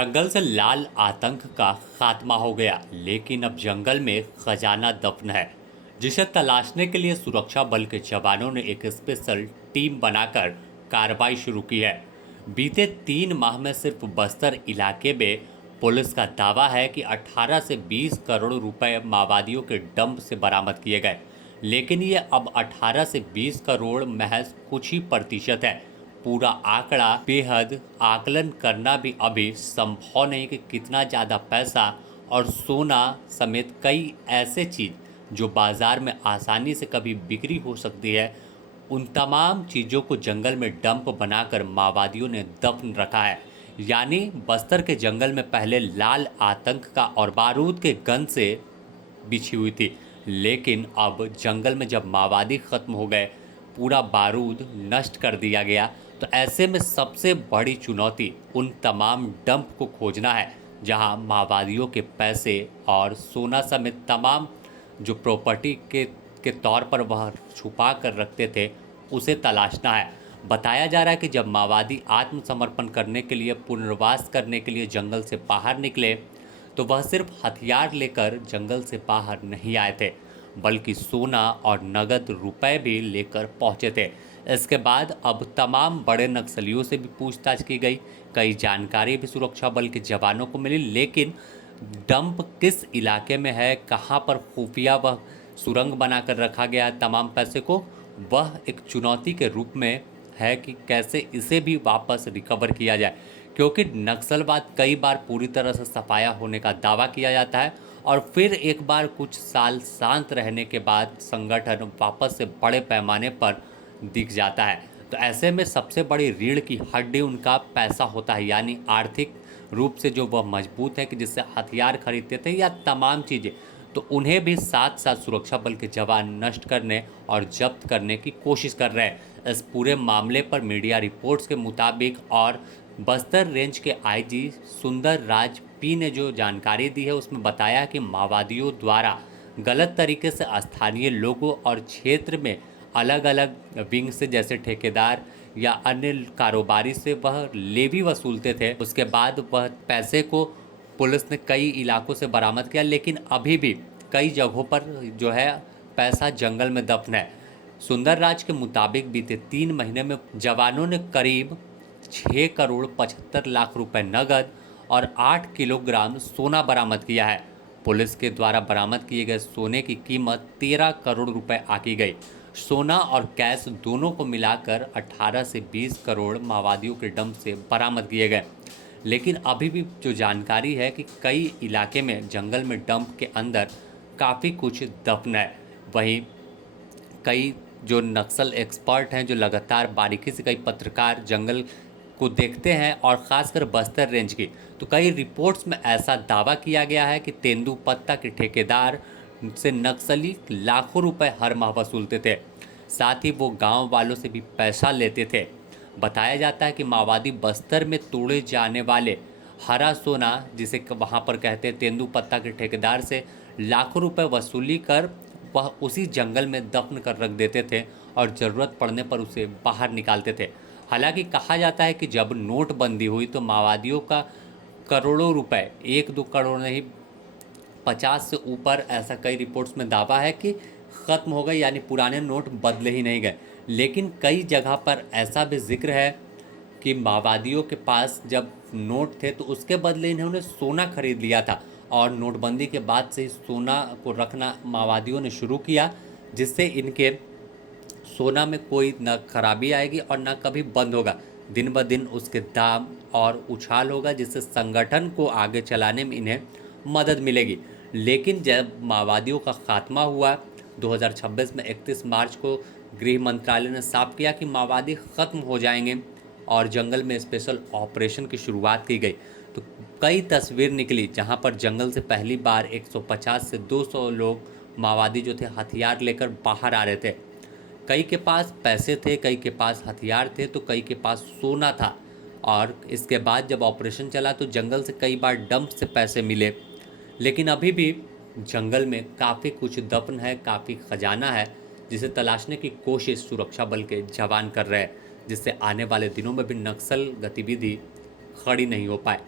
जंगल से लाल आतंक का खात्मा हो गया, लेकिन अब जंगल में खजाना दफन है, जिसे तलाशने के लिए सुरक्षा बल के जवानों ने एक स्पेशल टीम बनाकर कार्रवाई शुरू की है। बीते 3 माह में सिर्फ बस्तर इलाके में पुलिस का दावा है कि 18 से 20 करोड़ रुपए माओवादियों के डंप से बरामद किए गए, लेकिन ये अब 18 से 20 करोड़ महज कुछ ही प्रतिशत है। पूरा आंकड़ा बेहद आकलन करना भी अभी संभव नहीं कि कितना ज़्यादा पैसा और सोना समेत कई ऐसे चीज़ जो बाज़ार में आसानी से कभी बिक्री हो सकती है, उन तमाम चीज़ों को जंगल में डंप बनाकर माओवादियों ने दफन रखा है। यानी बस्तर के जंगल में पहले लाल आतंक का और बारूद के गन से बिछी हुई थी, लेकिन अब जंगल में जब माओवादी खत्म हो गए, पूरा बारूद नष्ट कर दिया गया, तो ऐसे में सबसे बड़ी चुनौती उन तमाम डंप को खोजना है जहां माओवादियों के पैसे और सोना समेत तमाम जो प्रॉपर्टी के तौर पर वह छुपा कर रखते थे, उसे तलाशना है। बताया जा रहा है कि जब माओवादी आत्मसमर्पण करने के लिए, पुनर्वास करने के लिए जंगल से बाहर निकले, तो वह सिर्फ हथियार लेकर जंगल से बाहर नहीं आए थे, बल्कि सोना और नगद रुपए भी लेकर पहुंचे थे। इसके बाद अब तमाम बड़े नक्सलियों से भी पूछताछ की गई, कई जानकारी भी सुरक्षा बल के जवानों को मिली, लेकिन डंप किस इलाके में है, कहां पर खुफिया वह सुरंग बनाकर रखा गया है तमाम पैसे को, वह एक चुनौती के रूप में है कि कैसे इसे भी वापस रिकवर किया जाए। क्योंकि नक्सलवाद कई बार पूरी तरह से सफाया होने का दावा किया जाता है और फिर एक बार कुछ साल शांत रहने के बाद संगठन वापस से बड़े पैमाने पर दिख जाता है। तो ऐसे में सबसे बड़ी रीढ़ की हड्डी उनका पैसा होता है, यानी आर्थिक रूप से जो वह मजबूत है कि जिससे हथियार खरीदते थे या तमाम चीज़ें, तो उन्हें भी साथ साथ सुरक्षा बल के जवान नष्ट करने और जब्त करने की कोशिश कर रहे हैं। इस पूरे मामले पर मीडिया रिपोर्ट्स के मुताबिक और बस्तर रेंज के आईजी सुंदर राज पी ने जो जानकारी दी है, उसमें बताया कि माओवादियों द्वारा गलत तरीके से स्थानीय लोगों और क्षेत्र में अलग अलग विंग से, जैसे ठेकेदार या अन्य कारोबारी से वह लेवी वसूलते थे। उसके बाद वह पैसे को पुलिस ने कई इलाकों से बरामद किया, लेकिन अभी भी कई जगहों पर जो है पैसा जंगल में दफन है। सुंदर राज के मुताबिक बीते 3 महीने में जवानों ने करीब 6 करोड़ 75 लाख रुपए नगद और 8 किलोग्राम सोना बरामद किया है। पुलिस के द्वारा बरामद किए गए सोने की कीमत 13 करोड़ रुपए आकी गई। सोना और कैश दोनों को मिलाकर 18 से 20 करोड़ माओवादियों के डंप से बरामद किए गए। लेकिन अभी भी जो जानकारी है कि कई इलाके में जंगल में डंप के अंदर काफ़ी कुछ दफन है। वहीं कई जो नक्सल एक्सपर्ट हैं, जो लगातार बारीकी से, कई पत्रकार जंगल को देखते हैं और ख़ासकर बस्तर रेंज की, तो कई रिपोर्ट्स में ऐसा दावा किया गया है कि तेंदुपत्ता के ठेकेदार से नक्सली लाखों रुपए हर माह वसूलते थे। साथ ही वो गांव वालों से भी पैसा लेते थे। बताया जाता है कि माओवादी बस्तर में तोड़े जाने वाले हरा सोना, जिसे वहाँ पर कहते हैं, तेंदुपत्ता के ठेकेदार से लाखों रुपए वसूली कर वह उसी जंगल में दफन कर रख देते थे और ज़रूरत पड़ने पर उसे बाहर निकालते थे। हालांकि कहा जाता है कि जब नोटबंदी हुई तो माओवादियों का करोड़ों रुपए, 1-2 करोड़ नहीं, 50 से ऊपर, ऐसा कई रिपोर्ट्स में दावा है कि ख़त्म हो गए, यानी पुराने नोट बदले ही नहीं गए। लेकिन कई जगह पर ऐसा भी जिक्र है कि माओवादियों के पास जब नोट थे तो उसके बदले इन्होंने सोना खरीद लिया था और नोटबंदी के बाद से सोना को रखना माओवादियों ने शुरू किया, जिससे इनके सोना में कोई न खराबी आएगी और न कभी बंद होगा। दिन ब दिन उसके दाम और उछाल होगा, जिससे संगठन को आगे चलाने में इन्हें मदद मिलेगी। लेकिन जब माओवादियों का खात्मा हुआ 2026 में 31 मार्च को, गृह मंत्रालय ने साफ किया कि माओवादी ख़त्म हो जाएंगे और जंगल में स्पेशल ऑपरेशन की शुरुआत की गई। तो कई तस्वीर निकली जहां पर जंगल से पहली बार 150 से 200 लोग माओवादी जो थे हथियार लेकर बाहर आ रहे थे। कई के पास पैसे थे, कई के पास हथियार थे, तो कई के पास सोना था। और इसके बाद जब ऑपरेशन चला तो जंगल से कई बार डंप से पैसे मिले। लेकिन अभी भी जंगल में काफ़ी कुछ दफन है, काफ़ी खजाना है, जिसे तलाशने की कोशिश सुरक्षा बल के जवान कर रहे हैं, जिससे आने वाले दिनों में भी नक्सल गतिविधि खड़ी नहीं हो पाए।